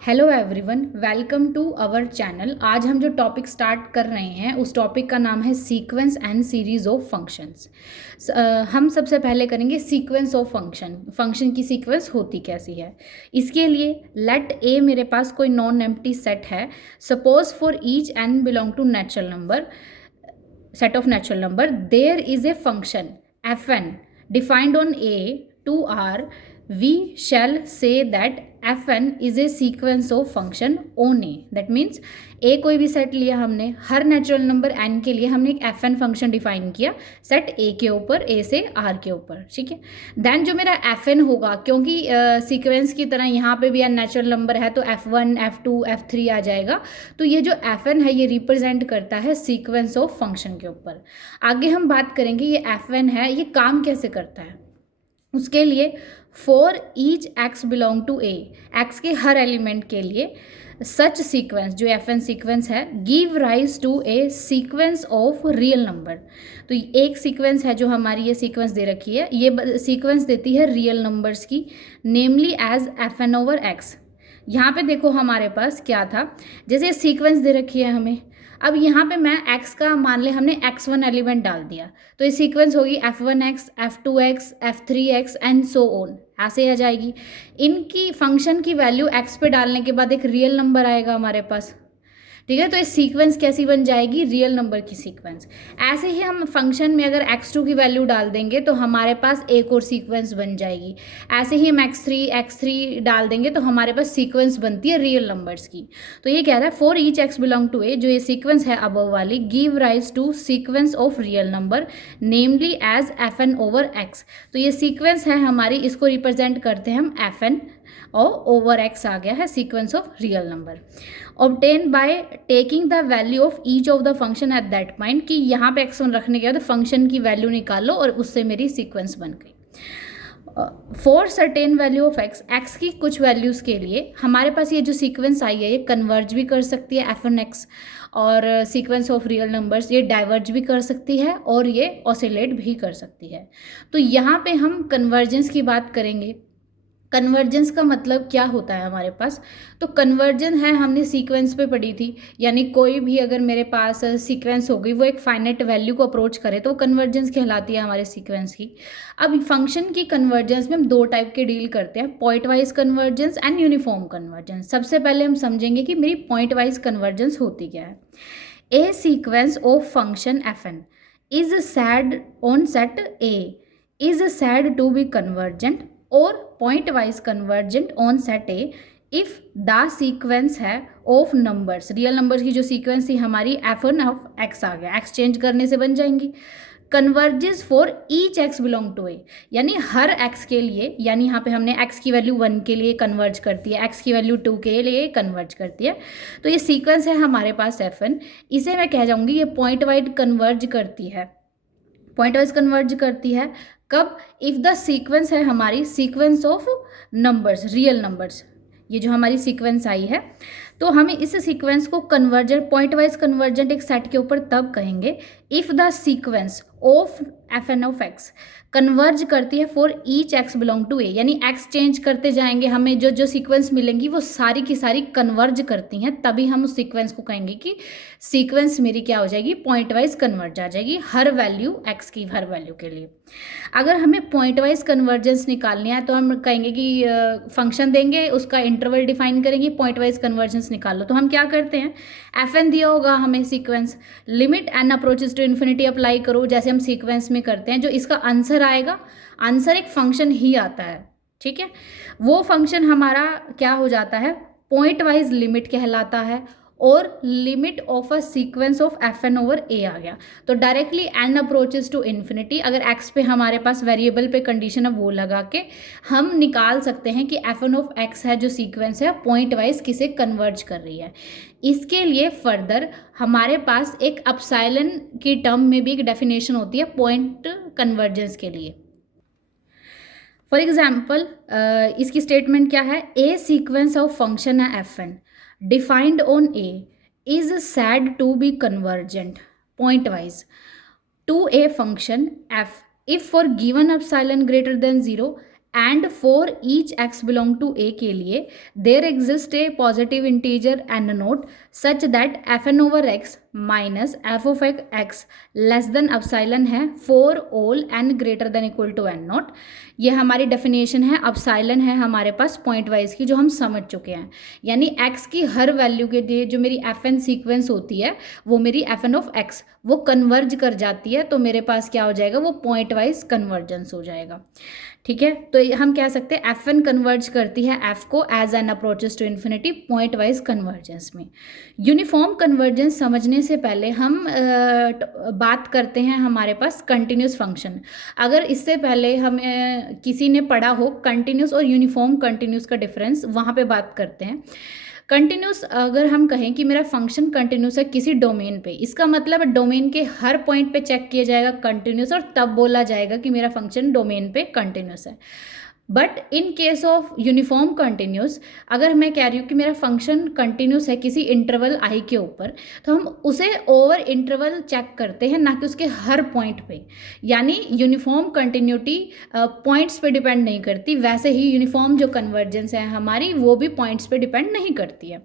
Hello everyone, welcome to our channel. आज हम जो टॉपिक स्टार्ट कर रहे हैं उस टॉपिक का नाम है sequence and series of functions. हम सबसे पहले करेंगे सीक्वेंस ऑफ फंक्शन की सीक्वेंस होती कैसी है। इसके लिए लेट ए मेरे पास कोई नॉन एम्प्टी सेट है। Suppose for each N belong to natural number, set of natural number, there is a function fn defined on a to r. We shall say that fn is a sequence of function on a. that means a कोई भी set लिया हमने, हर natural number n के लिए हमने एक fn function define किया set a के ऊपर, a से r के ऊपर, ठीक है। देन जो मेरा fn होगा, क्योंकि सीक्वेंस की तरह यहाँ पे भी n नेचुरल नंबर है तो f1 f2 f3 आ जाएगा। तो ये जो fn है ये रिप्रेजेंट करता है सीक्वेंस ऑफ फंक्शन के ऊपर। आगे हम बात करेंगे ये fn है ये काम कैसे करता है। उसके लिए for each x belong to A, X के हर एलिमेंट के लिए सच सीक्वेंस जो fn सीक्वेंस है give rise to a sequence of real number. तो एक सीक्वेंस है जो हमारी ये सीक्वेंस दे रखी है, ये सीक्वेंस देती है रियल नंबर्स की, नेमली एज fn ओवर एक्स। यहाँ पे देखो हमारे पास क्या था, जैसे सीक्वेंस दे रखी है हमें, अब यहाँ पे मैं x का मान ले हमने x1 एलिमेंट डाल दिया तो ये सीक्वेंस होगी f1x f2x f3x and so on, ऐसे आ जाएगी। इनकी फंक्शन की वैल्यू x पे डालने के बाद एक रियल नंबर आएगा हमारे पास, ठीक है। तो ये सीक्वेंस कैसी बन जाएगी, रियल नंबर की सीक्वेंस। ऐसे ही हम फंक्शन में अगर x2 की वैल्यू डाल देंगे तो हमारे पास एक और सीक्वेंस बन जाएगी। ऐसे ही हम x3 डाल देंगे तो हमारे पास सीक्वेंस बनती है रियल नंबर्स की। तो ये कह रहा है for each x belong to A, जो ये सीक्वेंस है अबव वाली, give rise to sequence of real number namely as fn over x। तो ये सीक्वेंस है हमारी, इसको रिप्रेजेंट करते हैं हम fn और ओवर x आ गया है sequence of real number. Obtain by taking the value of each of the function at that point, कि यहाँ पे x1 रखने के बाद फंक्शन की वैल्यू निकालो और उससे मेरी सीक्वेंस बन गई। For certain value of x की कुछ वैल्यूज़ के लिए हमारे पास ये जो सीक्वेंस आई है ये कन्वर्ज भी कर सकती है fn(x), और सीक्वेंस ऑफ रियल नंबर्स ये डाइवर्ज भी कर सकती है और ये ऑसिलेट भी कर सकती है। तो यहाँ पे हम कन्वर्जेंस की बात करेंगे। कन्वर्जेंस का मतलब क्या होता है हमारे पास, तो कन्वर्जन है हमने सीक्वेंस पे पढ़ी थी, यानी कोई भी अगर मेरे पास सीक्वेंस हो गई वो एक फाइनाइट वैल्यू को अप्रोच करे तो कन्वर्जेंस कहलाती है हमारे सीक्वेंस की। अब फंक्शन की कन्वर्जेंस में हम दो टाइप के डील करते हैं, point wise convergence and uniform convergence. सबसे पहले हम समझेंगे कि मेरी पॉइंट वाइज कन्वर्जेंस होती क्या है। A sequence of function fn is said on set A is said to be convergent और pointwise convergent on set A if the sequence है ऑफ नंबर्स, रियल नंबर्स की जो sequence थी हमारी f1 of x आ गया, x change करने से बन जाएंगी। Converges for each x belong to A, यानी हर x के लिए, यानी यहाँ पे हमने x की वैल्यू 1 के लिए कन्वर्ज करती है, x की वैल्यू 2 के लिए कन्वर्ज करती है। तो ये सीक्वेंस है हमारे पास fn, इसे मैं कह जाऊँगी ये पॉइंट वाइज कन्वर्ज करती है। पॉइंट वाइज कन्वर्ज करती है कब, इफ़ द सीक्वेंस है हमारी sequence of numbers, real numbers, ये जो हमारी सीक्वेंस आई है तो हमें इस सीक्वेंस को कन्वर्जेंट, पॉइंट वाइज कन्वर्जेंट एक सेट के ऊपर तब कहेंगे if the sequence of fn of x converge करती है for each x belong to A, यानी x चेंज करते जाएंगे, हमें जो जो सीक्वेंस मिलेंगी वो सारी की सारी कन्वर्ज करती हैं, तभी हम उस सीक्वेंस को कहेंगे कि सीक्वेंस मेरी क्या हो जाएगी, पॉइंट वाइज कन्वर्ज आ जाएगी हर वैल्यू x की हर वैल्यू के लिए। अगर हमें पॉइंट वाइज कन्वर्जेंस निकालनी है तो हम कहेंगे कि फंक्शन देंगे, उसका इंटरवल डिफाइन करेंगे, पॉइंट वाइज कन्वर्जेंस निकालो। तो हम क्या करते हैं, fn दिया होगा हमें sequence, limit n approaches to infinity apply करो, जैसे हम सीक्वेंस में करते हैं। जो इसका आंसर आएगा, आंसर एक फंक्शन ही आता है, ठीक है। वो फंक्शन हमारा क्या हो जाता है, पॉइंट वाइज लिमिट कहलाता है, और limit of a sequence of fn over a आ गया। तो directly n approaches to infinity, अगर x पे हमारे पास वेरिएबल पे कंडीशन है वो लगा के हम निकाल सकते हैं कि fn ऑफ x है जो सीक्वेंस है पॉइंट वाइज किसे कन्वर्ज कर रही है। इसके लिए फर्दर हमारे पास एक अपसाइलन की टर्म में भी एक डेफिनेशन होती है पॉइंट कन्वर्जेंस के लिए। फॉर एग्जाम्पल इसकी स्टेटमेंट क्या है, ए सीक्वेंस ऑफ फंक्शन है fn defined on A is said to be convergent point wise to a function f if for given epsilon greater than 0 and for each x belong to A के लिए there exist a positive integer n naught such that f n over x minus F of x less than epsilon है for all N greater than equal to n naught. ये हमारी definition है, epsilon है हमारे पास point wise की जो हम समझ चुके हैं। यानी एक्स की हर वैल्यू के लिए जो मेरी एफ एन सीक्वेंस होती है वो मेरी एफ एन ऑफ एक्स वो कन्वर्ज कर जाती है, तो मेरे पास क्या हो जाएगा, वो पॉइंट वाइज कन्वर्जेंस हो जाएगा। ठीक है, तो हम कह सकते हैं एफ एन कन्वर्ज करती है एफ को as N approaches to infinity pointwise convergence में। यूनिफॉर्म कन्वर्जेंस समझने से पहले हम बात करते हैं हमारे पास कंटिन्यूस फंक्शन। अगर इससे पहले हमें किसी ने पढ़ा हो कंटिन्यूस और यूनिफॉर्म कंटिन्यूस का डिफरेंस, वहाँ पे बात करते हैं। कंटिन्यूस अगर हम कहें कि मेरा फंक्शन कंटिन्यूस है किसी डोमेन पे, इसका मतलब डोमेन के हर पॉइंट पे चेक किया जाएगा कंटिन्यूस और तब बोला जाएगा कि मेरा फंक्शन डोमेन पे कंटिन्यूस है। But in case of uniform continuous, अगर मैं कह रही हूँ कि मेरा फंक्शन कंटिन्यूस है किसी इंटरवल आई के ऊपर, तो हम उसे ओवर इंटरवल चेक करते हैं, ना कि उसके हर पॉइंट पे। यानी यूनिफॉर्म कंटिन्यूटी पॉइंट्स पे डिपेंड नहीं करती, वैसे ही यूनिफॉर्म जो कन्वर्जेंस है हमारी वो भी पॉइंट्स पे डिपेंड नहीं करती है।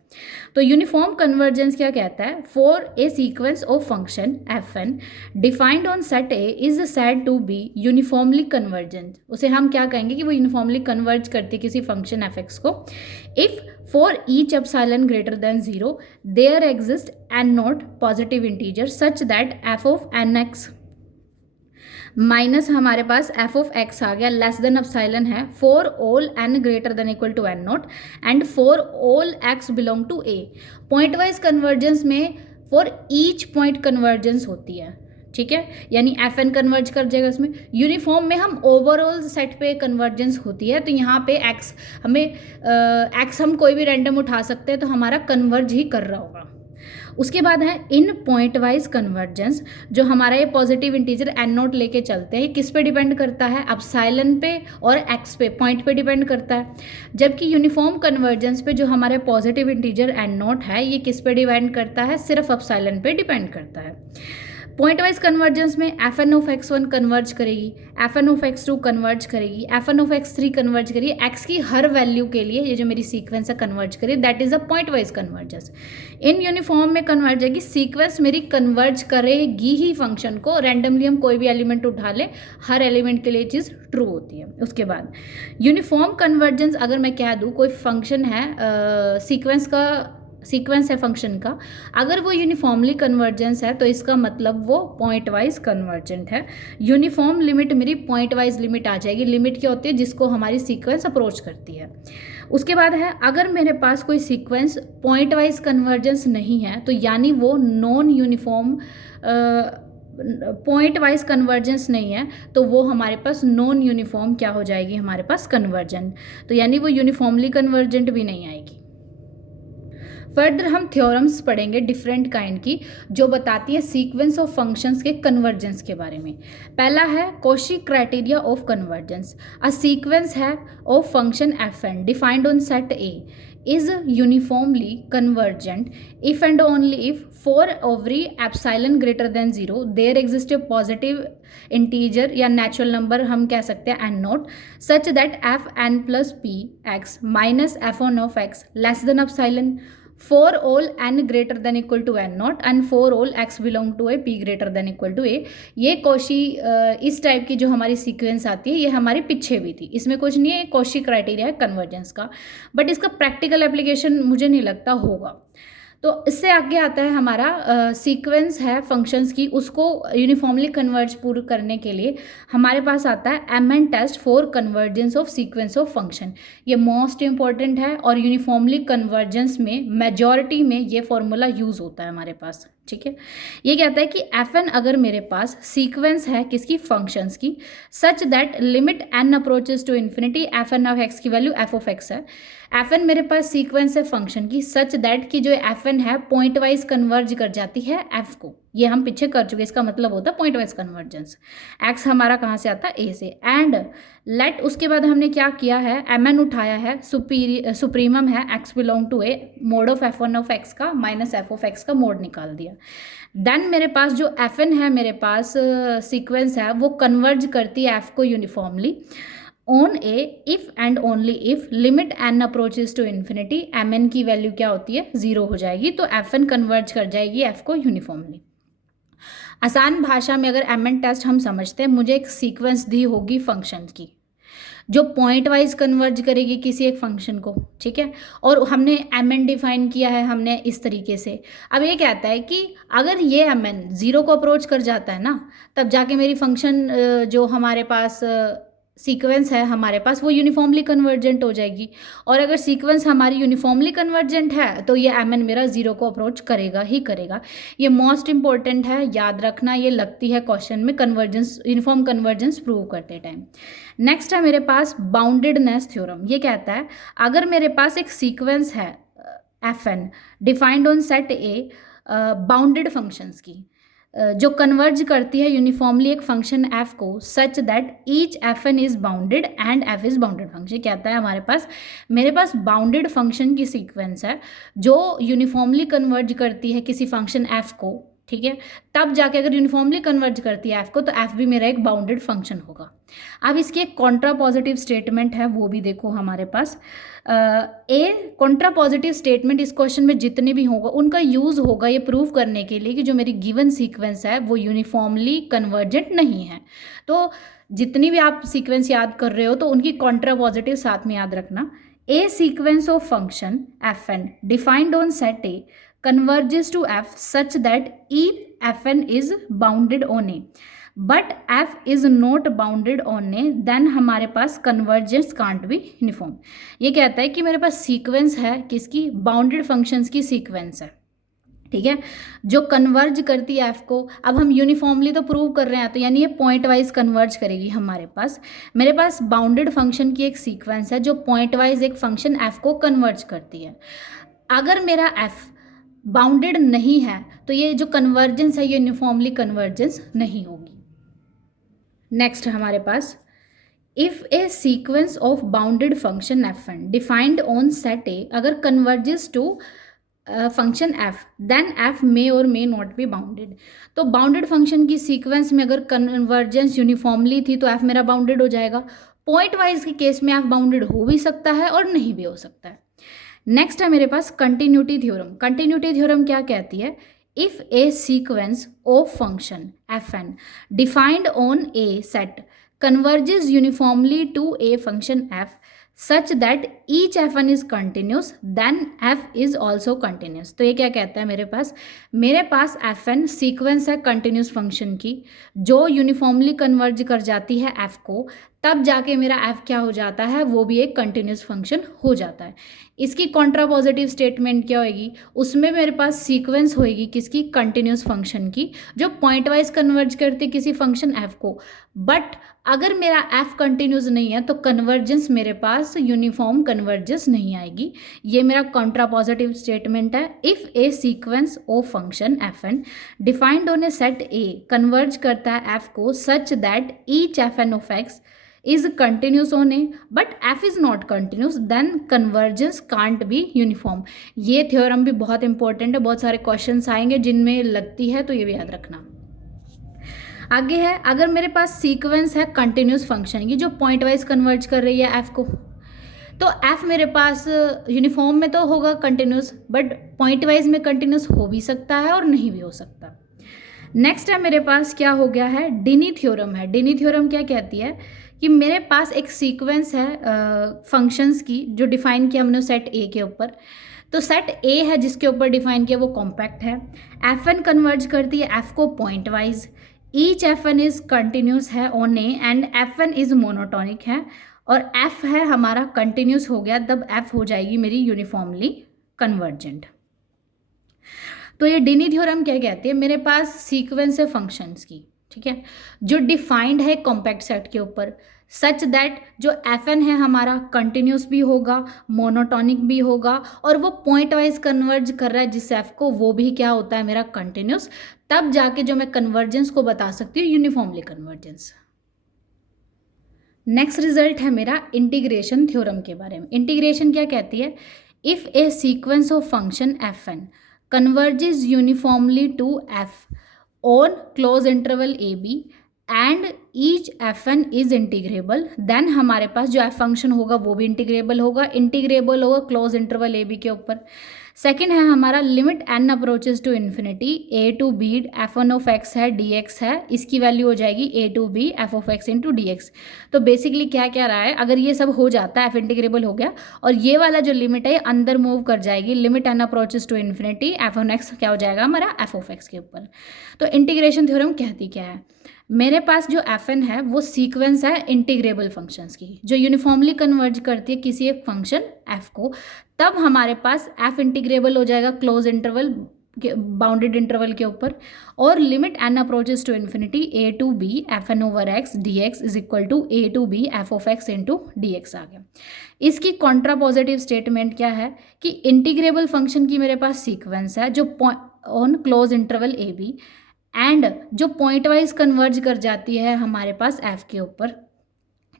तो यूनिफॉर्म कन्वर्जेंस क्या कहता है, for a sequence of function F N defined on set A is said to be uniformly convergent. उसे हम क्या कहेंगे कि वो यूनिफॉर्मली कन्वर्ज करती है किसी फंक्शन एफ एक्स को if for each epsilon greater than 0 there exist N naught positive integer such that F of N X minus हमारे पास एफ ऑफ एक्स आ गया लेस देन एप्सिलॉन है for all N greater than equal to N naught and for all x belong to A. Pointwise convergence में for each point convergence होती है। ठीक है, यानी एफ एन कन्वर्ज कर जाएगा इसमें। यूनिफॉर्म में हम ओवरऑल सेट पे कन्वर्जेंस होती है, तो यहाँ पे एक्स हमें एक्स हम कोई भी रैंडम उठा सकते हैं तो हमारा कन्वर्ज ही कर रहा होगा। उसके बाद है इन पॉइंट वाइज कन्वर्जेंस, जो हमारा ये पॉजिटिव इंटीजर एन नोट लेके चलते हैं, किस पे डिपेंड करता है, एप्सिलॉन पे और एक्स पे, पॉइंट पे डिपेंड करता है। जबकि यूनिफॉर्म कन्वर्जेंस पे जो हमारे पॉजिटिव इंटीजर एन नोट है ये किस पे डिपेंड करता है, सिर्फ एप्सिलॉन पे डिपेंड करता है। पॉइंट वाइज कन्वर्जेंस में f N of x one converge करेगी, f N of x two converge करेगी, f N of x three converge करेगी, एक्स की हर वैल्यू के लिए ये जो मेरी सीक्वेंस है कन्वर्ज करेगी, that is a point wise convergence. In uniform में कन्वर्ज है कि सीक्वेंस मेरी कन्वर्ज करेगी ही फंक्शन को, रैंडमली हम कोई भी एलिमेंट उठा ले हर एलिमेंट के लिए चीज़ ट्रू होती है। उसके बाद यूनिफॉर्म कन्वर्जेंस, अगर मैं कह दूँ कोई फंक्शन है सीक्वेंस है फंक्शन का, अगर वो यूनिफॉर्मली कन्वर्जेंस है तो इसका मतलब वो पॉइंट वाइज कन्वर्जेंट है। यूनिफॉर्म लिमिट मेरी पॉइंट वाइज लिमिट आ जाएगी। लिमिट क्या होती है, जिसको हमारी सीक्वेंस अप्रोच करती है। उसके बाद है अगर मेरे पास कोई सीक्वेंस पॉइंट वाइज कन्वर्जेंस नहीं है तो यानी वो non uniform point wise convergence नहीं है, तो वो हमारे पास नॉन यूनिफॉर्म क्या हो जाएगी, हमारे पास कन्वर्जेंट। तो यानी वो यूनिफॉर्मली कन्वर्जेंट भी नहीं आएगी। फर्दर हम थ्योरम्स पढ़ेंगे डिफरेंट काइंड की, जो बताती है सीक्वेंस ऑफ फंक्शंस के कन्वर्जेंस के बारे में। पहला है Cauchy criteria of convergence. A sequence है of function F N defined on set A is uniformly convergent if and only if for every epsilon greater than 0 there exists a positive integer या natural number हम कह सकते हैं n note such that f n plus p x minus f on of x less than epsilon for all n greater than equal to n not and for all x belong to a p greater than equal to a। ये Cauchy इस type की जो हमारी sequence आती है ये हमारी पीछे भी थी, इसमें कुछ नहीं है, कॉची क्राइटेरिया है कन्वर्जेंस का, बट इसका प्रैक्टिकल एप्लीकेशन मुझे नहीं लगता होगा। तो इससे आगे आता है हमारा सीक्वेंस है फंक्शंस की, उसको यूनिफॉर्मली कन्वर्ज पूर्ण करने के लिए हमारे पास आता है M N test for convergence of sequence of function. ये मोस्ट इंपॉर्टेंट है और यूनिफॉर्मली कन्वर्जेंस में मेजॉरिटी में ये फॉर्मूला यूज़ होता है हमारे पास। ठीक है, ये कहता है कि एफ एन अगर मेरे पास सीक्वेंस है किसकी, फंक्शंस की, such that limit N approaches to infinity F N of X की वैल्यू एफ ऑफ एक्स है। एफ एन मेरे पास सीक्वेंस है फंक्शन की सच दैट कि जो एफ एन है पॉइंट वाइज कन्वर्ज कर जाती है एफ को, ये हम पीछे कर चुके, इसका मतलब होता है पॉइंट वाइज कन्वर्जेंस। एक्स हमारा कहाँ से आता है, ए से। एंड लेट उसके बाद हमने क्या किया है, एम एन उठाया है, सुप्रीमम है X belong to A, mod of F one of X का माइनस एफ ऑफ एक्स का मोड निकाल दिया। देन मेरे पास जो एफ एन है, मेरे पास सीक्वेंस है वो कन्वर्ज करती है एफ को uniformly. On A if and only if limit N approaches to infinity M N की वैल्यू क्या होती है, 0 हो जाएगी, तो एफ एन कन्वर्ज कर जाएगी एफ को यूनिफॉर्मली। आसान भाषा में अगर एम एन टेस्ट हम समझते हैं, मुझे एक सीक्वेंस दी होगी फंक्शन की जो पॉइंट वाइज कन्वर्ज करेगी किसी एक फंक्शन को, ठीक है, और हमने एम एन डिफाइन किया है हमने इस तरीके से। अब ये कहता है कि अगर ये एम एन 0 को अप्रोच कर जाता है ना, तब जाके मेरी फंक्शन जो हमारे पास सीक्वेंस है हमारे पास, वो यूनिफॉर्मली कन्वर्जेंट हो जाएगी। और अगर सीक्वेंस हमारी यूनिफॉर्मली कन्वर्जेंट है तो ये एम एन मेरा 0 को अप्रोच करेगा ही करेगा। ये मोस्ट इंपॉर्टेंट है, याद रखना, ये लगती है क्वेश्चन में कन्वर्जेंस, यूनिफॉर्म कन्वर्जेंस प्रूव करते टाइम। नेक्स्ट है मेरे पास बाउंडेडनेस थ्योरम। ये कहता है अगर मेरे पास एक सीक्वेंस है F N defined on set A bounded functions की, जो कन्वर्ज करती है यूनिफॉर्मली एक फंक्शन एफ को, such that each F N is bounded and F is bounded function. कहता है हमारे पास, मेरे पास बाउंडेड फंक्शन की सीक्वेंस है जो यूनिफॉर्मली कन्वर्ज करती है किसी फंक्शन एफ को, ठीक है, तब जाके अगर यूनिफॉर्मली कन्वर्ज करती है एफ को तो एफ भी मेरा एक बाउंडेड फंक्शन होगा। अब इसकी एक कॉन्ट्रा पॉजिटिव स्टेटमेंट है, वो भी देखो हमारे पास। ए कॉन्ट्रा पॉजिटिव स्टेटमेंट इस क्वेश्चन में जितने भी होगा उनका यूज़ होगा ये प्रूव करने के लिए कि जो मेरी गिवन सीक्वेंस है वो यूनिफॉर्मली कन्वर्जेंट नहीं है। तो जितनी भी आप सीक्वेंस याद कर रहे हो तो उनकी कॉन्ट्रा पॉजिटिव साथ में याद रखना। A sequence of function F N defined on set A converges to f such that if fn is bounded on a but f is not bounded on a then हमारे पास convergence can't be uniform। ये कहता है कि मेरे पास sequence है किसकी, bounded functions की सीक्वेंस है, ठीक है, जो कन्वर्ज करती है एफ को। अब हम यूनिफॉर्मली तो प्रूव कर रहे हैं, तो यानी ये पॉइंट वाइज कन्वर्ज करेगी हमारे पास। मेरे पास बाउंडेड फंक्शन की एक सीक्वेंस है जो पॉइंट वाइज एक फंक्शन एफ को कन्वर्ज करती है। अगर मेरा एफ बाउंडेड नहीं है तो ये जो कन्वर्जेंस है ये यूनिफॉर्मली कन्वर्जेंस नहीं होगी। नेक्स्ट हमारे पास, if a sequence of bounded function F N defined on set A अगर converges to function f then f may और मे नॉट बी बाउंडेड। तो बाउंडेड फंक्शन की सीक्वेंस में अगर कन्वर्जेंस यूनिफॉर्मली थी तो एफ मेरा बाउंडेड हो जाएगा। पॉइंट वाइज के केस में एफ बाउंडेड हो भी सकता है और नहीं भी हो सकता है। नेक्स्ट है मेरे पास कंटिन्यूटी थ्योरम। कंटिन्यूटी थ्योरम क्या कहती है, if a sequence of function F N defined on a set converges uniformly to a function F such that each F N is continuous then F is also continuous. तो ये क्या कहता है, मेरे पास एफ एन सीक्वेंस है continuous function की जो यूनिफॉर्मली कन्वर्ज कर जाती है एफ को, तब जाके मेरा एफ क्या हो जाता है, वो भी एक कंटिन्यूस फंक्शन हो जाता है। इसकी कॉन्ट्रा पॉजिटिव स्टेटमेंट क्या होगी, उसमें मेरे पास सीक्वेंस होएगी किसकी, कंटिन्यूस फंक्शन की जो पॉइंट वाइज कन्वर्ज करती है किसी फंक्शन एफ को। बट अगर मेरा एफ कंटिन्यूस नहीं है तो कन्वर्जेंस मेरे पास यूनिफॉर्म कन्वर्जेंस नहीं आएगी। ये मेरा कॉन्ट्रा पॉजिटिव स्टेटमेंट है। If a sequence of function F N defined on a set A converge करता है एफ को such that each F N of X is continuous on A but f is not continuous then convergence can't be uniform। ये theorem भी बहुत important है, बहुत सारे questions आएंगे जिनमें लगती है, तो ये भी याद रखना। आगे है, अगर मेरे पास सीक्वेंस है कंटिन्यूस फंक्शन की जो पॉइंट वाइज कन्वर्ज कर रही है एफ को, तो एफ मेरे पास यूनिफॉर्म में तो होगा कंटिन्यूस बट पॉइंट वाइज में कंटिन्यूस हो भी सकता है और नहीं भी हो सकता। नेक्स्ट है मेरे पास क्या हो गया है, डिनी थ्योरम है। डिनी थ्योरम क्या कहती है कि मेरे पास एक सीक्वेंस है फंक्शंस की जो डिफाइन किया हमने सेट ए के ऊपर। तो सेट ए है जिसके ऊपर डिफाइन किया वो कॉम्पैक्ट है। एफ एन कन्वर्ज करती है एफ को pointwise. Each F N is continuous है on A and f N is monotonic है, और एफ है हमारा कंटिन्यूस हो गया, तब एफ हो जाएगी मेरी यूनिफॉर्मली कन्वर्जेंट। तो ये डिनी थ्योरम क्या कहती है, मेरे पास सीक्वेंस है फंक्शंस की, ठीक है, जो डिफाइंड है कॉम्पैक्ट सेट के ऊपर, सच दैट जो एफ एन है हमारा कंटिन्यूस भी होगा, मोनोटोनिक भी होगा, और वो पॉइंट वाइज कन्वर्ज कर रहा है जिस एफ को, वो भी क्या होता है मेरा कंटिन्यूस। तब जाके जो मैं कन्वर्जेंस को बता सकती हूँ यूनिफॉर्मली कन्वर्जेंस। नेक्स्ट रिजल्ट है मेरा इंटीग्रेशन थ्योरम के बारे में। इंटीग्रेशन क्या कहती है, if a sequence of function F N converges uniformly to f on close interval ab and each F N is integrable, then हमारे पास जो एफ फंक्शन होगा वो भी इंटीग्रेबल होगा क्लोज इंटरवल ए बी के ऊपर। सेकेंड है हमारा limit N approaches to infinity a to b f one of x है डी एक्स है, इसकी वैल्यू हो जाएगी a to b f of x into d x. तो बेसिकली क्या क्या रहा है, अगर ये सब हो जाता है एफ इंटीग्रेबल हो गया और ये वाला जो लिमिट है अंदर मूव कर जाएगी, limit N approaches to infinity F one X क्या हो जाएगा हमारा एफ ऑफ एक्स के ऊपर। तो इंटीग्रेशन थ्योरम कहती क्या है, मेरे पास जो एफ एन है वो सीक्वेंस है इंटीग्रेबल फंक्शंस की जो यूनिफॉर्मली कन्वर्ज करती है किसी एक फंक्शन एफ को, तब हमारे पास एफ इंटीग्रेबल हो जाएगा क्लोज इंटरवल बाउंडेड इंटरवल के ऊपर, और limit N approaches to infinity a to b f n over x d x is equal to a to b f of x into d x आ गया। इसकी Contra positive statement क्या है कि integrable function की मेरे पास sequence है जो on close interval A B and जो पॉइंट वाइज कन्वर्ज कर जाती है हमारे पास एफ के ऊपर,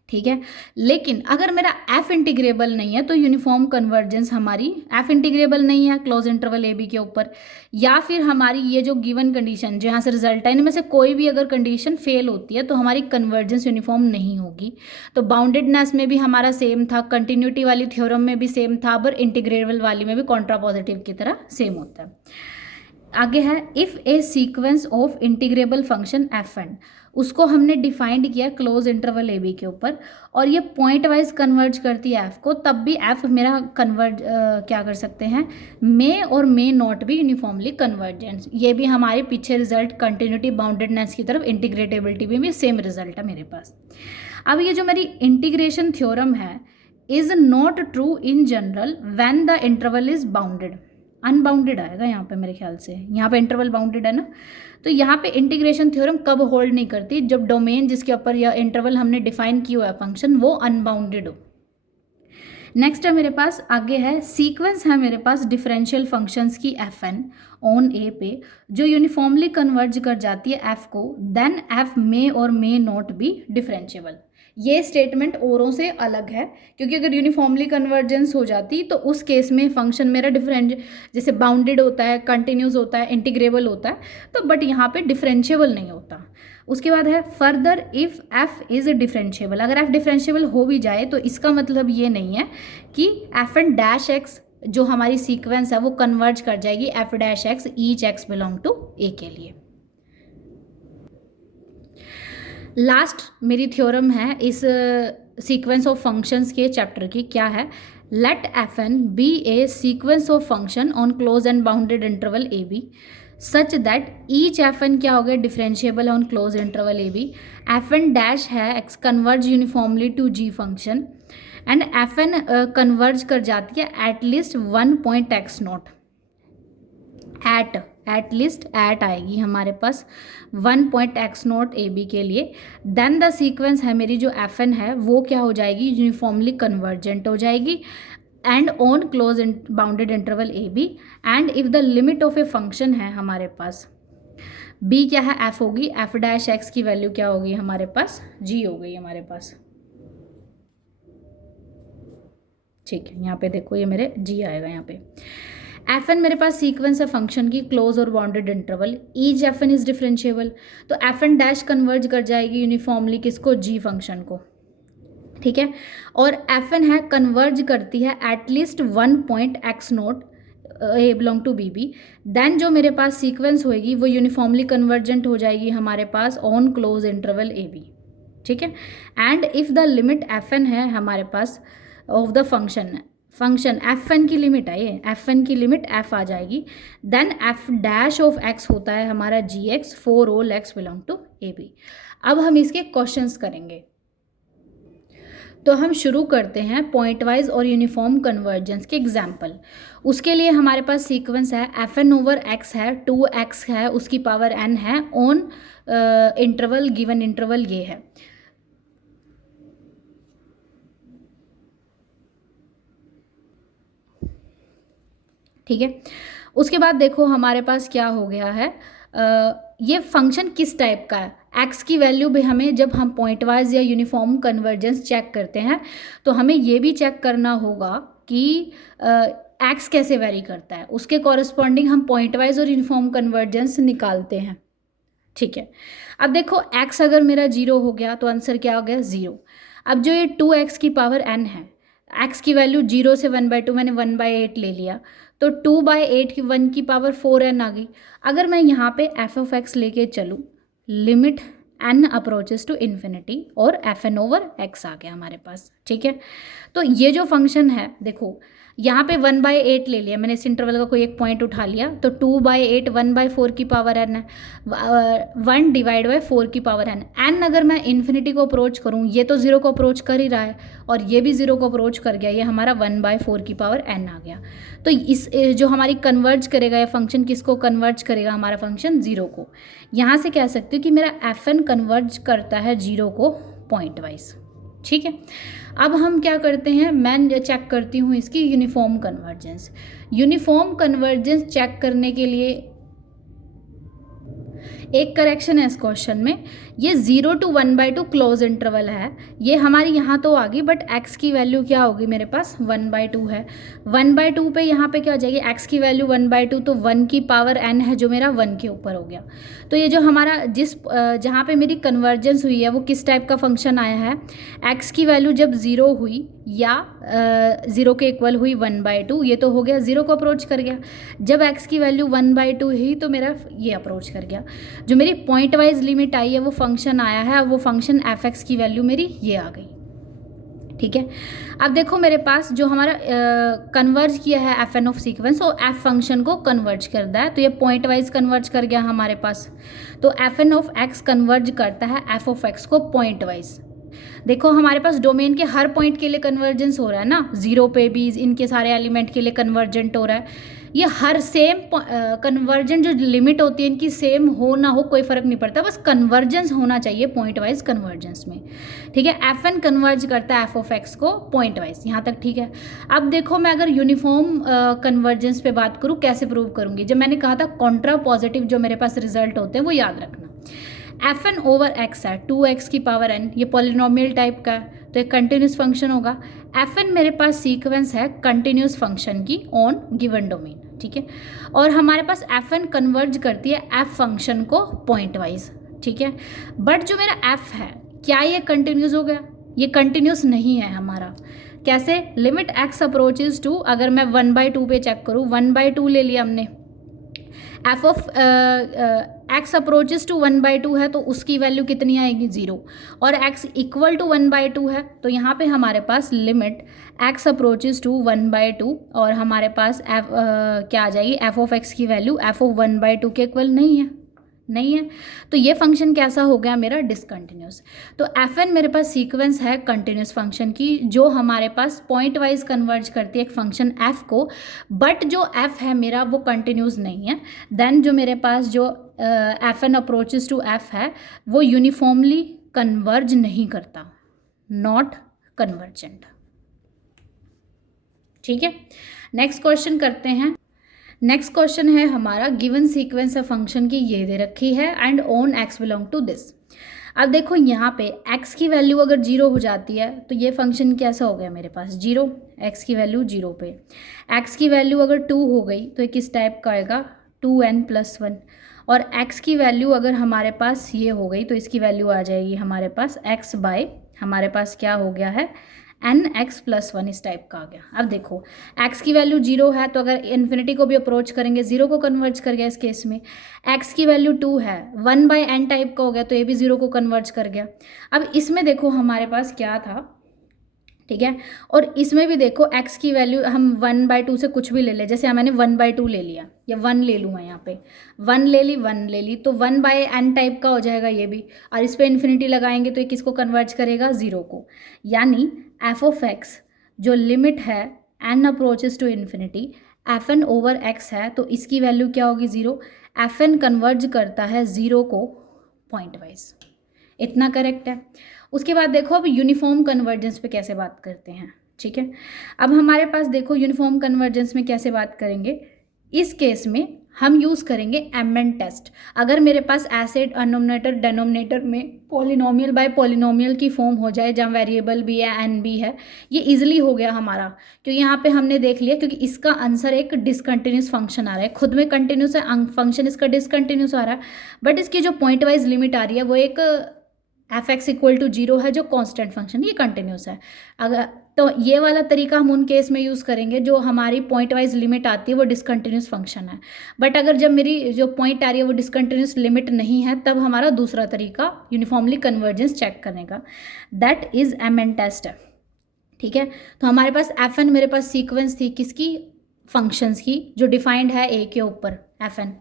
ठीक है। लेकिन अगर मेरा एफ इंटीग्रेबल नहीं है तो यूनिफॉर्म कन्वर्जेंस हमारी एफ इंटीग्रेबल नहीं है क्लोज इंटरवल ए बी के ऊपर, या फिर हमारी ये जो गिवन कंडीशन जहाँ से रिजल्ट है इनमें से कोई भी अगर कंडीशन फेल होती है तो हमारी कन्वर्जेंस यूनिफॉर्म नहीं होगी। तो बाउंडेडनेस में भी हमारा सेम था, कंटिन्यूटी वाली थ्योरम में भी सेम था, पर इंटीग्रेबल वाली में भी कॉन्ट्रा पॉजिटिव की तरह सेम होता है। आगे है if a sequence of integrable function F N, उसको हमने डिफाइंड किया क्लोज इंटरवल ए बी के ऊपर, और ये पॉइंट वाइज कन्वर्ज करती है एफ को, तब भी एफ मेरा कन्वर्ज क्या कर सकते हैं, मे और मे नॉट भी यूनिफॉर्मली कन्वर्जेंट। ये भी हमारे पीछे रिजल्ट कंटिन्यूटी बाउंडेडनेस की तरफ इंटीग्रेटेबिलिटी में भी सेम रिजल्ट है मेरे पास। अब ये जो मेरी इंटीग्रेशन थ्योरम है is not true in general when the interval is bounded, unbounded आएगा यहाँ पे मेरे ख्याल से, यहाँ पे इंटरवल बाउंडेड है ना, तो यहाँ पे इंटीग्रेशन थ्योरम कब होल्ड नहीं करती, जब डोमेन जिसके ऊपर या इंटरवल हमने डिफाइन किया हुआ है फंक्शन वो अनबाउंडेड हो। नेक्स्ट है मेरे पास आगे है सीक्वेंस है मेरे पास डिफरेंशियल फंक्शंस की एफ एन ऑन ए पे जो यूनिफॉर्मली कन्वर्ज कर जाती है एफ को, देन एफ मे और मे नॉट बी डिफरेंशिएबल। ये स्टेटमेंट औरों से अलग है क्योंकि अगर यूनिफॉर्मली कन्वर्जेंस हो जाती तो उस केस में फंक्शन मेरा डिफरेंट जैसे बाउंडेड होता है, कंटिन्यूस होता है, इंटीग्रेबल होता है, तो बट यहाँ पे डिफरेंशिएबल नहीं होता। उसके बाद है further if F is differentiable, अगर एफ डिफरेंशिएबल हो भी जाए तो इसका मतलब ये नहीं है कि एफ एन डैश एक्स जो हमारी सीक्वेंस है वो कन्वर्ज कर जाएगी f dash x each x belong to A के लिए। लास्ट मेरी थ्योरम है इस सीक्वेंस ऑफ फंक्शंस के चैप्टर की, क्या है, let f n be a sequence of function on close and bounded interval A b such that each F n क्या हो गया differentiable on close interval A b, f N dash है x converge uniformly to g function and f n converge कर जाती है at least one point x naught, at least at आएगी हमारे पास one point x naught a b के लिए, then the sequence है मेरी जो एफ एन है वो क्या हो जाएगी यूनिफॉर्मली कन्वर्जेंट हो जाएगी and on close bounded interval A B, and if the limit of a function है हमारे पास बी क्या है एफ होगी, एफ डैश एक्स की वैल्यू क्या होगी हमारे पास जी हो गई हमारे पास, ठीक है। यहाँ पे देखो ये मेरे जी आएगा यहाँ पे। एफ एन मेरे पास सीक्वेंस है फंक्शन की क्लोज और bounded interval, each F N is differentiable, तो एफ एन डैश कन्वर्ज कर जाएगी यूनिफॉर्मली किसको जी फंक्शन को, ठीक है। और एफ एन है कन्वर्ज करती है at least one point X naught A belong to B B, then जो मेरे पास सीक्वेंस होएगी वो यूनिफॉर्मली कन्वर्जेंट हो जाएगी हमारे पास on close interval A b, ठीक है। And if the limit f n है हमारे पास of the function F n की लिमिट है, ये एफ एन की लिमिट एफ आ जाएगी, then f dash of x होता है हमारा g x for all x belong to a b. अब हम इसके क्वेश्चंस करेंगे, तो हम शुरू करते हैं पॉइंट वाइज और यूनिफॉर्म कन्वर्जेंस के एग्जाम्पल। उसके लिए हमारे पास सीक्वेंस है एफ एन ओवर एक्स है, 2x है, उसकी पावर n है, ऑन इंटरवल गिवन इंटरवल ये है। ठीक है, उसके बाद देखो हमारे पास क्या हो गया है, ये फंक्शन किस टाइप का है, एक्स की वैल्यू भी हमें जब हम पॉइंट वाइज या यूनिफॉर्म कन्वर्जेंस चेक करते हैं तो हमें ये भी चेक करना होगा कि एक्स कैसे वेरी करता है, उसके कॉरस्पॉन्डिंग हम पॉइंट वाइज और यूनिफॉर्म कन्वर्जेंस निकालते हैं। ठीक है। अब देखो x अगर मेरा 0 हो गया तो आंसर क्या हो गया 0। अब जो ये 2x की पावर n है, x की वैल्यू 0 से 1/2 मैंने 1/8 ले लिया, तो 2/8 की 1 की पावर 4n आ गई। अगर मैं यहाँ पे f(x) लेके चलूँ, limit n approaches to infinity और fn/x आ गया हमारे पास। ठीक है, तो ये जो फंक्शन है देखो, यहाँ पे 1/8 ले लिया मैंने, इस इंटरवल का कोई एक पॉइंट उठा लिया, तो 2/8 1/4 की पावर n है, 1/4 की पावर n अगर मैं इन्फिनिटी को अप्रोच करूँ, ये तो 0 को अप्रोच कर ही रहा है और ये भी 0 को अप्रोच कर गया, ये हमारा 1/4 की पावर n आ गया। तो इस जो हमारी कन्वर्ज करेगा ये फंक्शन, किसको कन्वर्ज करेगा, हमारा फंक्शन 0 को। यहाँ से कह सकती हूँ कि मेरा fn कन्वर्ज करता है 0 को पॉइंट वाइज। ठीक है, अब हम क्या करते हैं, मैं चेक करती हूँ इसकी uniform convergence. Uniform convergence check करने के लिए एक करेक्शन है इस क्वेश्चन में, ये 0 to 1/2 क्लोज इंटरवल है, ये हमारी यहाँ तो आ गई, बट x की वैल्यू क्या होगी मेरे पास 1/2 है। 1/2 पे यहाँ पे क्या हो जाएगी, x की वैल्यू 1/2, तो 1 की पावर n है जो मेरा 1 के ऊपर हो गया। तो ये जो हमारा जहाँ पे मेरी कन्वर्जेंस हुई है वो किस टाइप का फंक्शन आया है, x की वैल्यू जब 0 हुई या 0 के इक्वल हुई 1/2, ये तो हो गया 0 को अप्रोच कर गया। जब x की वैल्यू 1/2 हुई तो मेरा ये अप्रोच कर गया। जो मेरी पॉइंट वाइज लिमिट आई है वो फंक्शन आया है, वो फंक्शन f(x) की वैल्यू मेरी ये आ गई। ठीक है, अब देखो मेरे पास जो हमारा कन्वर्ज किया है fn ऑफ सीक्वेंस, वो f फंक्शन को कन्वर्ज करता है, तो ये पॉइंट वाइज कन्वर्ज कर गया हमारे पास। तो fn ऑफ x कन्वर्ज करता है f ऑफ x को पॉइंट वाइज। देखो हमारे पास डोमेन के हर पॉइंट के लिए कन्वर्जेंस हो रहा है ना, 0 पे भी इनके सारे एलिमेंट के लिए कन्वर्जेंट हो रहा है। ये हर सेम कन्वर्जेंट जो लिमिट होती है इनकी सेम हो ना हो कोई फ़र्क नहीं पड़ता, बस कन्वर्जेंस होना चाहिए पॉइंट वाइज कन्वर्जेंस में। ठीक है, fn कन्वर्ज करता है f ऑफ x को पॉइंट वाइज, यहाँ तक ठीक है। अब देखो मैं अगर यूनिफॉर्म कन्वर्जेंस पे बात करूँ, कैसे प्रूव करूँगी, जब मैंने कहा था कॉन्ट्रा पॉजिटिव जो मेरे पास रिजल्ट होते हैं वो याद रखना। fn/x है 2x की पावर n, ये पॉलिनोमियल टाइप का है तो एक कंटिन्यूस फंक्शन होगा। fn मेरे पास सीक्वेंस है कंटिन्यूस फंक्शन की ऑन गिवन डोमेन। ठीक है, और हमारे पास fn कन्वर्ज करती है f फंक्शन को पॉइंट वाइज। ठीक है, बट जो मेरा f है क्या ये कंटिन्यूस हो गया, ये कंटिन्यूस नहीं है हमारा। कैसे, लिमिट x अप्रोचेज टू, अगर मैं 1/2 पे चेक करूँ, 1/2 ले लिया हमने, f of x approaches to 1/2 है तो उसकी वैल्यू कितनी आएगी 0, और x इक्वल टू 1/2 है, तो यहाँ पे हमारे पास लिमिट x अप्रोचेज टू 1/2 और हमारे पास क्या आ जाएगी, f ऑफ x की वैल्यू f ऑफ 1/2 के इक्वल नहीं है, तो ये फंक्शन कैसा हो गया मेरा, डिसकंटिन्यूस। तो fn मेरे पास सीक्वेंस है कंटिन्यूस फंक्शन की जो हमारे पास पॉइंट वाइज कन्वर्ज करती है एक फंक्शन f को, बट जो f है मेरा वो कंटिन्यूस नहीं है। देन जो मेरे पास जो fn अप्रोचेस टू f है वो यूनिफॉर्मली कन्वर्ज नहीं करता, नॉट कन्वर्जेंट। ठीक है, नेक्स्ट क्वेश्चन करते हैं। नेक्स्ट क्वेश्चन है हमारा, गिवन सीक्वेंस है फंक्शन की ये दे रखी है and on x belong to this. अब देखो यहाँ पे x की वैल्यू अगर 0 हो जाती है तो ये फंक्शन कैसा हो गया मेरे पास 0, x की वैल्यू 0 पे। x की वैल्यू अगर 2 हो गई तो ये किस टाइप का आएगा 2n+1, और x की वैल्यू अगर हमारे पास ये हो गई तो इसकी वैल्यू आ जाएगी हमारे पास x बाय, हमारे पास क्या हो गया है nx+1, इस टाइप का आ गया। अब देखो x की वैल्यू 0 है तो अगर इन्फिनिटी को भी अप्रोच करेंगे 0 को कन्वर्ज कर गया। इस केस में x की वैल्यू 2 है, 1/n टाइप का हो गया तो ये भी 0 को कन्वर्ज कर गया। अब इसमें देखो हमारे पास क्या था, ठीक है, और इसमें भी देखो x की वैल्यू हम 1/2 से कुछ भी ले ले, जैसे मैंने 1/2 ले लिया या 1 ले लूँगा, यहाँ पे 1 ले ली तो 1/n टाइप का हो जाएगा ये भी, और इस पर इन्फिनिटी लगाएंगे तो ये किसको कन्वर्ज करेगा 0 को। यानी f ऑफ x जो लिमिट है n approaches to infinity fn/x है तो इसकी वैल्यू क्या होगी 0। fn कन्वर्ज करता है 0 को पॉइंट वाइज, इतना करेक्ट है। उसके बाद देखो अब यूनिफॉर्म कन्वर्जेंस पे कैसे बात करते हैं। ठीक है, अब हमारे पास देखो यूनिफॉर्म कन्वर्जेंस में कैसे बात करेंगे, इस केस में हम यूज़ करेंगे एमएन टेस्ट। अगर मेरे पास एसिड अनोमिनेटर डेनोमिनेटर में पॉलिनोमियल बाय पॉलिनोमियल की फॉर्म हो जाए जहाँ वेरिएबल भी है एन भी है, ये इजीली हो गया हमारा, क्योंकि यहाँ पे हमने देख लिया, क्योंकि इसका आंसर एक डिसकंटिन्यूस फंक्शन आ रहा है, खुद में कंटिन्यूस है, फंक्शन इसका डिसकंटिन्यूस आ रहा है, बट इसकी जो पॉइंट वाइज लिमिट आ रही है वो एक एफ एक्स इक्वल टू 0 है, जो कांस्टेंट फंक्शन, ये कंटिन्यूस है। अगर तो ये वाला तरीका हम उन केस में यूज़ करेंगे जो हमारी पॉइंट वाइज लिमिट आती है वो डिसकंटिन्यूस फंक्शन है। बट अगर जब मेरी जो पॉइंट आ रही है वो डिसकंटिन्यूस लिमिट नहीं है, तब हमारा दूसरा तरीका यूनिफॉर्मली कन्वर्जेंस चेक करने का, दैट इज एमएन टेस्ट है। ठीक है, तो हमारे पास एफ एन, मेरे पास सीक्वेंस थी किसकी, फंक्शंस की, जो डिफाइंड है ए के ऊपर, एफ एन,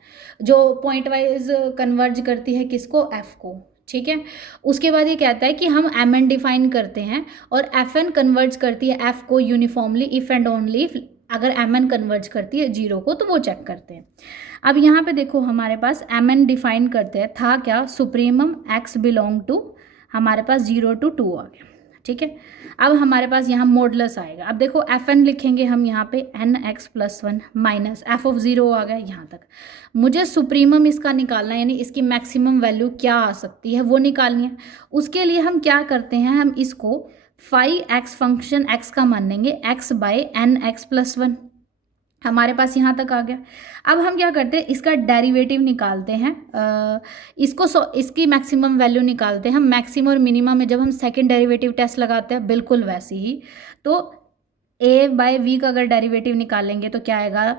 जो पॉइंट वाइज कन्वर्ज करती है किसको, एफ को। ठीक है, उसके बाद ये कहता है कि हम एम एन डिफाइन करते हैं और एफ एन कन्वर्ज करती है एफ को यूनिफॉर्मली इफ एंड ओनली अगर एम एन कन्वर्ज करती है 0 को, तो वो चेक करते हैं। अब यहाँ पे देखो हमारे पास एम एन डिफाइन करते हैं, था क्या, सुप्रीमम एक्स बिलोंग टू, हमारे पास 0 to 2 आ गया। ठीक है, अब हमारे पास यहाँ मॉडुलस आएगा। अब देखो एफ एन लिखेंगे हम यहाँ पे N X plus 1 minus F of 0 आ गया यहाँ तक। मुझे सुप्रीमम इसका निकालना है, यानी इसकी मैक्सिमम वैल्यू क्या आ सकती है वो निकालनी है। उसके लिए हम क्या करते हैं, हम इसको फाई एक्स फंक्शन एक्स का मान लेंगे X by N X plus 1, हमारे पास यहाँ तक आ गया। अब हम क्या करते हैं, इसका डेरिवेटिव निकालते हैं, इसकी मैक्सिमम वैल्यू निकालते हैं हम। मैक्सिमम और मिनिमम में जब हम सेकंड डेरिवेटिव टेस्ट लगाते हैं बिल्कुल वैसे ही, तो ए बाय वी का अगर डेरिवेटिव निकालेंगे तो क्या आएगा,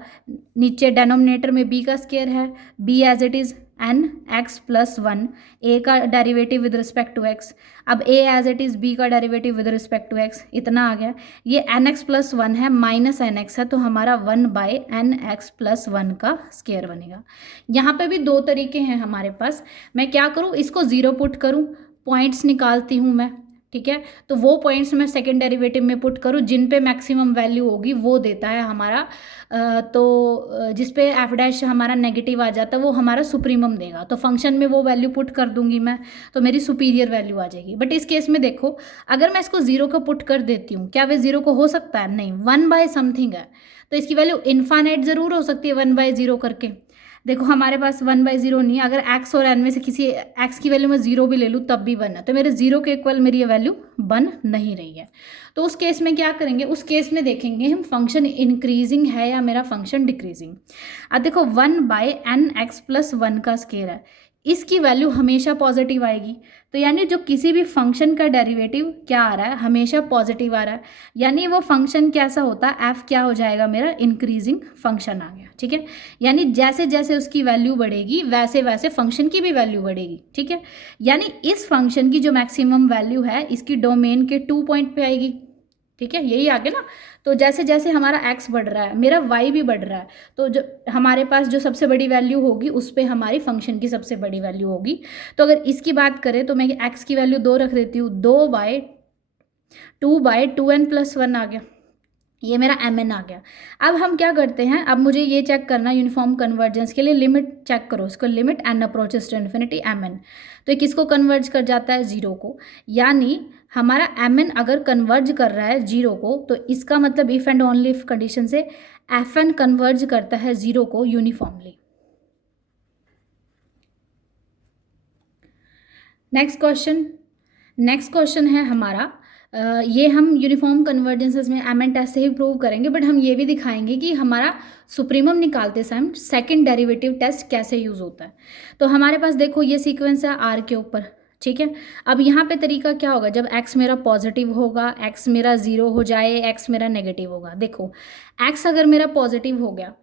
नीचे डेनोमिनेटर में बी का स्क्वायर है, B as it is N X plus 1, A का derivative with respect to X, अब A as it is B का derivative with respect to X, इतना आ गया। ये एन एक्स प्लस 1 है माइनस एन एक्स है, तो हमारा 1 बाय एन एक्स प्लस 1 का स्क्वायर बनेगा। यहाँ पे भी दो तरीके हैं हमारे पास, मैं क्या करूँ, इसको 0 पुट करूँ, पॉइंट्स निकालती हूँ मैं। ठीक है, तो वो पॉइंट्स मैं सेकेंड डेरिवेटिव में पुट करूँ, जिन पे मैक्सिमम वैल्यू होगी वो देता है हमारा, तो जिस पे एफ डैश हमारा नेगेटिव आ जाता है वो हमारा सुप्रीमम देगा, तो फंक्शन में वो वैल्यू पुट कर दूंगी मैं, तो मेरी सुपीरियर वैल्यू आ जाएगी। बट इस केस में देखो, अगर मैं इसको 0 को पुट कर देती हूँ, क्या वे 0 को हो सकता है, नहीं, 1 बाय समथिंग है, तो इसकी वैल्यू इन्फाइनाइट ज़रूर हो सकती है 1 बाय 0 करके। देखो हमारे पास 1 बाय 0 नहीं है, अगर x और n में से किसी x की वैल्यू मैं 0 भी ले लूँ तब भी 1 है, तो मेरे 0 के इक्वल मेरी ये वैल्यू बन नहीं रही है। तो उस केस में क्या करेंगे, उस केस में देखेंगे हम फंक्शन इंक्रीजिंग है या मेरा फंक्शन डिक्रीजिंग। अब देखो 1 बाय एन एक्स प्लस 1 का स्क्वायर है, इसकी वैल्यू हमेशा पॉजिटिव आएगी, तो यानी जो किसी भी फंक्शन का डेरिवेटिव क्या आ रहा है, हमेशा पॉजिटिव आ रहा है, यानी वो फंक्शन कैसा होता है, एफ क्या हो जाएगा मेरा, इंक्रीजिंग फंक्शन आ गया। ठीक है, यानी जैसे जैसे उसकी वैल्यू बढ़ेगी वैसे वैसे फंक्शन की भी वैल्यू बढ़ेगी। ठीक है, यानी इस फंक्शन की जो मैक्सिमम वैल्यू है इसकी डोमेन के 2 पॉइंट पे आएगी। ठीक है, यही आ गया ना, तो जैसे जैसे हमारा x बढ़ रहा है मेरा y भी बढ़ रहा है, तो जो हमारे पास जो सबसे बड़ी वैल्यू होगी उस पर हमारी फंक्शन की सबसे बड़ी वैल्यू होगी। तो अगर इसकी बात करें तो मैं x की वैल्यू 2 रख देती हूँ, 2 बाय 2n प्लस 1 आ गया, ये मेरा mn आ गया। अब हम क्या करते हैं, अब मुझे ये चेक करना यूनिफॉर्म कन्वर्जेंस के लिए, लिमिट चेक करो इसको, limit n approaches to infinity mn, तो ये किसको कन्वर्ज कर जाता है, 0 को, यानी हमारा mn अगर कन्वर्ज कर रहा है 0 को, तो इसका मतलब if and only if condition से fn कन्वर्ज करता है 0 को यूनिफॉर्मली। नेक्स्ट क्वेश्चन है हमारा, ये हम यूनिफॉर्म कन्वर्जेंसेस में एमएन टेस्ट से ही प्रूव करेंगे, बट हम ये भी दिखाएंगे कि हमारा सुप्रीमम निकालते समय सेकंड डेरिवेटिव टेस्ट कैसे यूज़ होता है। तो हमारे पास देखो ये सीक्वेंस है आर के ऊपर। ठीक है, अब यहाँ पे तरीका क्या होगा, जब x मेरा पॉजिटिव होगा, x मेरा 0 हो जाए, x मेरा नेगेटिव होगा। देखो x अगर मेरा पॉजिटिव हो गया,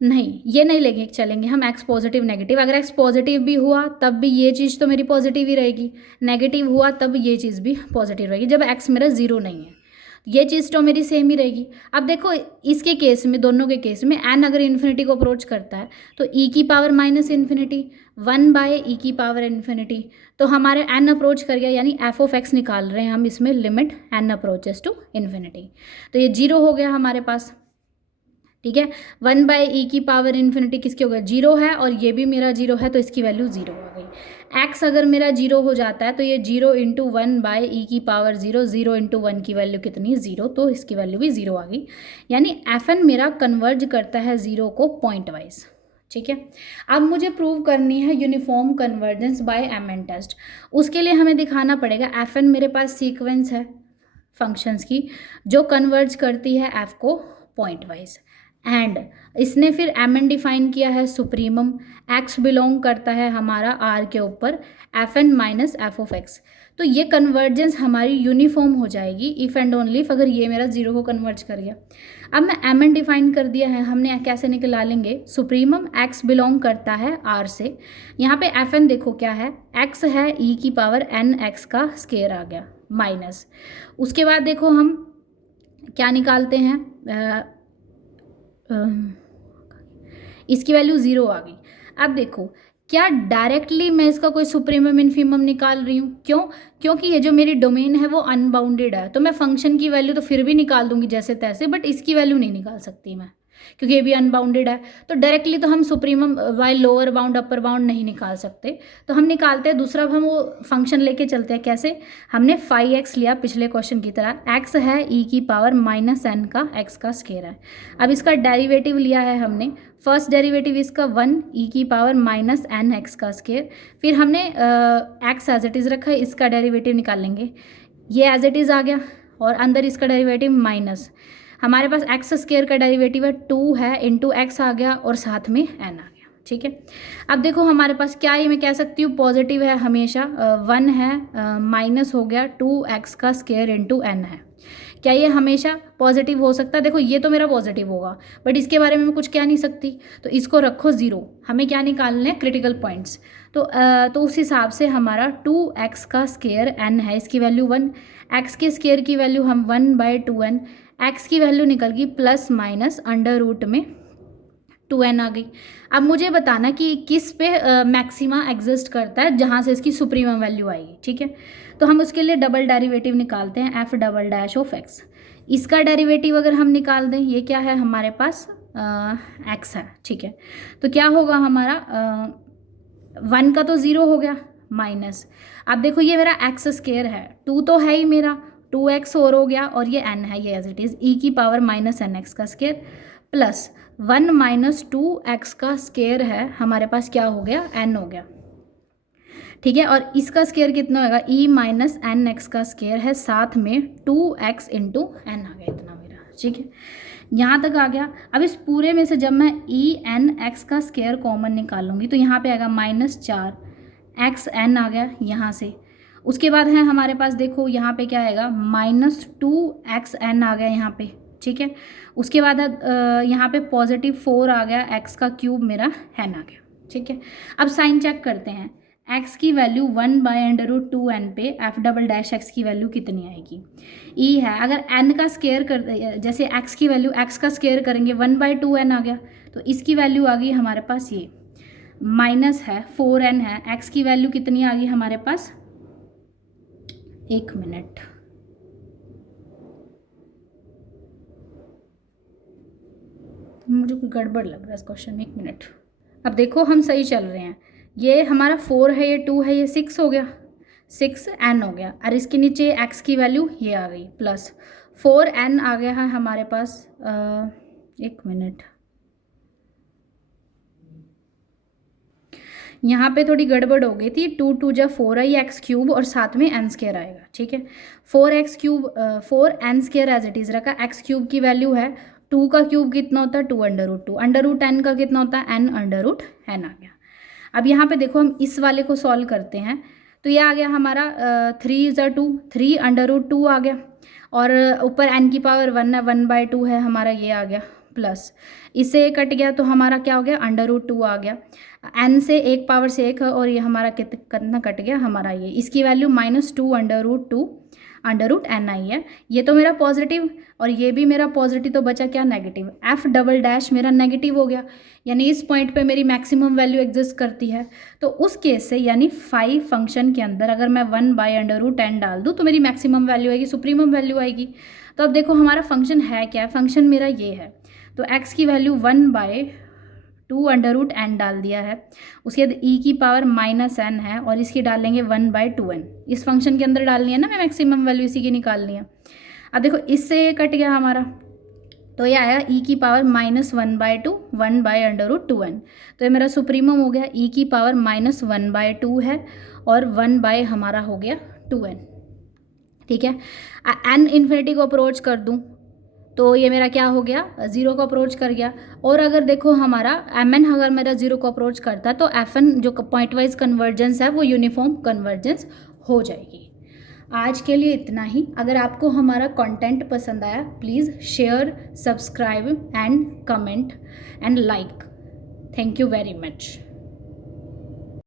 नहीं ये नहीं लेंगे चलेंगे हम x पॉजिटिव नेगेटिव, अगर x पॉजिटिव भी हुआ तब भी ये चीज़ तो मेरी पॉजिटिव ही रहेगी, नेगेटिव हुआ तब ये चीज़ भी पॉजिटिव रहेगी, जब x मेरा 0 नहीं है ये चीज़ तो मेरी सेम ही रहेगी। अब देखो इसके केस में, दोनों के केस में n अगर इन्फिनिटी को अप्रोच करता है तो e की power minus infinity 1 by e की पावर इन्फिनिटी, तो हमारे n अप्रोच कर गया, यानी f ऑफ x निकाल रहे हैं हम इसमें, limit n approaches to infinity, तो ये 0 हो गया हमारे पास। ठीक है, 1 बाय e की पावर इन्फिनिटी किसकी हो गया, 0 है, और ये भी मेरा 0 है, तो इसकी वैल्यू 0 आ गई। एक्स अगर मेरा 0 हो जाता है तो ये 0 इंटू 1 बाय ई की पावर 0, 0 इंटू 1 की वैल्यू कितनी, 0, तो इसकी वैल्यू भी 0 आ गई। यानी एफ एन मेरा कन्वर्ज करता है 0 को पॉइंट वाइज। ठीक है, अब मुझे प्रूव करनी है uniform convergence by M N test. उसके लिए हमें दिखाना पड़ेगा एफ एन मेरे पास सीक्वेंस है फंक्शंस की जो कन्वर्ज करती है एफ को पॉइंट वाइज, एंड इसने फिर एम एन डिफाइन किया है सुप्रीमम, एक्स बिलोंग करता है हमारा आर के ऊपर, F N minus F of X. तो ये कन्वर्जेंस हमारी यूनिफॉर्म हो जाएगी इफ़ एंड ओनली इफ अगर ये मेरा 0 को कन्वर्ज कर गया। अब मैं एम एन डिफाइन कर दिया है, हमने कैसे निकाल लेंगे, सुप्रीमम एक्स बिलोंग करता है आर से। यहाँ पे एफ एन देखो क्या है, एक्स है ई की पावर एन एक्स का स्केयर आ गया माइनस, उसके बाद देखो हम क्या निकालते हैं, इसकी वैल्यू 0 आ गई। अब देखो क्या डायरेक्टली मैं इसका कोई सुप्रीमम इन्फीमम निकाल रही हूँ, क्यों, क्योंकि ये जो मेरी डोमेन है वो अनबाउंडेड है, तो मैं फंक्शन की वैल्यू तो फिर भी निकाल दूंगी जैसे तैसे, बट इसकी वैल्यू नहीं निकाल सकती मैं क्योंकि ये भी अनबाउंडेड है। तो डायरेक्टली तो हम supremum by lower bound upper bound नहीं निकाल सकते, तो हम निकालते हैं दूसरा, हम वो फंक्शन लेके चलते हैं। कैसे, हमने 5x लिया पिछले क्वेश्चन की तरह, x है ई की पावर माइनस एन का x का स्केयर है। अब इसका डेरिवेटिव लिया है हमने, फर्स्ट डेरिवेटिव इसका 1 ई की पावर माइनस एन एक्स का स्केयर, फिर हमने x एज इट इज़ रखा है, इसका डेरिवेटिव निकाल लेंगे, ये एज इट इज़ आ गया, और अंदर इसका डेरिवेटिव माइनस, हमारे पास एक्स स्केयर का डेरिवेटिव है 2 है इंटू एक्स आ गया और साथ में एन आ गया। ठीक है, अब देखो हमारे पास क्या, ये मैं कह सकती हूँ पॉजिटिव है हमेशा, 1 है माइनस हो गया 2x का स्केयर इंटू एन है, क्या ये हमेशा पॉजिटिव हो सकता है? देखो ये तो मेरा पॉजिटिव होगा, बट इसके बारे में मैं कुछ कह नहीं सकती, तो इसको रखो 0। हमें क्या निकालने हैं, क्रिटिकल पॉइंट्स। तो उस हिसाब से हमारा 2x का स्केयर n है, इसकी वैल्यू 1, x के स्केयर की वैल्यू हम 1/2n, x की वैल्यू निकल गई प्लस माइनस अंडर रूट में 2n आ गई। अब मुझे बताना कि किस पे मैक्सिमा एग्जिस्ट करता है जहाँ से इसकी सुप्रीमम वैल्यू आएगी। ठीक है, तो हम उसके लिए डबल डेरिवेटिव निकालते हैं, F double dash of x. इसका डेरिवेटिव अगर हम निकाल दें, ये क्या है हमारे पास, एक्स है। ठीक है, तो क्या होगा हमारा 1 का तो 0 हो गया माइनस, अब देखो ये मेरा एक्स स्केयर है, 2 तो है ही मेरा, 2x और हो गया, और ये n है, ये एज इट इज़ ई की पावर माइनस एन एक्स का स्केयर प्लस 1 माइनस 2x का स्केयर है, हमारे पास क्या हो गया, n हो गया। ठीक है, और इसका स्केयर कितना होगा, ई माइनस एन एक्स का स्केयर है, साथ में 2x इंटू एन आ गया इतना मेरा। ठीक है, यहाँ तक आ गया। अब इस पूरे में से जब मैं ई एन एक्स का स्केयर कॉमन निकालूंगी तो यहाँ पे आएगा -4x(n) आ गया यहाँ से। उसके बाद है हमारे पास देखो यहाँ पे क्या आएगा, -2x(n) आ गया यहाँ पे। ठीक है, उसके बाद यहाँ पे +4 आ गया, x का क्यूब मेरा n आ गया। ठीक है, अब साइन चेक करते हैं, x की वैल्यू 1/√2n पे f डबल डैश x की वैल्यू कितनी आएगी, e है। अगर n का स्केयर कर, जैसे x की वैल्यू x का स्केयर करेंगे 1/2n आ गया, तो इसकी वैल्यू आ गई हमारे पास, ये माइनस है 4n है, x की वैल्यू कितनी आ गई हमारे पास, 1 मिनट, मुझे कोई गड़बड़ लग रहा है इस क्वेश्चन में, 1 मिनट। अब देखो हम सही चल रहे हैं, ये हमारा 4 है, ये 2 है, ये 6 हो गया, 6n हो गया, और इसके नीचे x की वैल्यू ये आ गई प्लस 4n आ गया है हमारे पास। 1 मिनट, यहाँ पे थोड़ी गड़बड़ हो गई थी, 2 2 जा 4 आई एक्स क्यूब और साथ में n स्केयर आएगा। ठीक है, 4x cube 4n square as it is रखा, x क्यूब की वैल्यू है, 2 का क्यूब कितना होता है 2/√2, अंडर√n का कितना होता है n/n आ गया। अब यहाँ पे देखो हम इस वाले को सॉल्व करते हैं, तो ये आ गया हमारा 3 × 2 3/√2 आ गया, और ऊपर n की पावर 1 है, 1/2 है हमारा, ये आ गया प्लस, इससे कट गया तो हमारा क्या हो गया, अंडर√2 आ गया, n से 1 पावर से 1 है, और ये हमारा कितना कट गया हमारा, ये इसकी वैल्यू -2/√2 अंडर√n आई है। ये तो मेरा पॉजिटिव और ये भी मेरा पॉजिटिव, तो बचा क्या, नेगेटिव। f डबल डैश मेरा नेगेटिव हो गया, यानी इस पॉइंट पे मेरी मैक्सिमम वैल्यू एग्जिस्ट करती है। तो उस केस से यानी 5 फंक्शन के अंदर अगर मैं 1/√n डाल दूँ तो मेरी मैक्सिमम वैल्यू आएगी, सुप्रीमम वैल्यू आएगी। तो अब देखो हमारा फंक्शन है क्या है, फंक्शन मेरा ये है, तो x की वैल्यू 1/2 2√n डाल दिया है। उसके बाद e⁻⁻n है और इसकी डालेंगे 1/2n। इस फंक्शन के अंदर डालनी है ना, मैं मैक्सिमम वैल्यू इसी की निकालनी है। अब देखो इससे ये कट गया हमारा, तो ये आया e⁻−1/2 1/√2n। तो ये मेरा सुप्रीमम हो गया, e⁻−1/2 है और 1 हमारा हो गया 2n। ठीक है, n इन्फिनिटी को अप्रोच कर दूँ तो ये मेरा क्या हो गया, 0 को अप्रोच कर गया। और अगर देखो हमारा mn अगर मेरा 0 को अप्रोच करता है तो fn जो पॉइंट वाइज कन्वर्जेंस है वो यूनिफॉर्म कन्वर्जेंस हो जाएगी। आज के लिए इतना ही। अगर आपको हमारा कंटेंट पसंद आया please share, subscribe and comment and like. Thank you very much.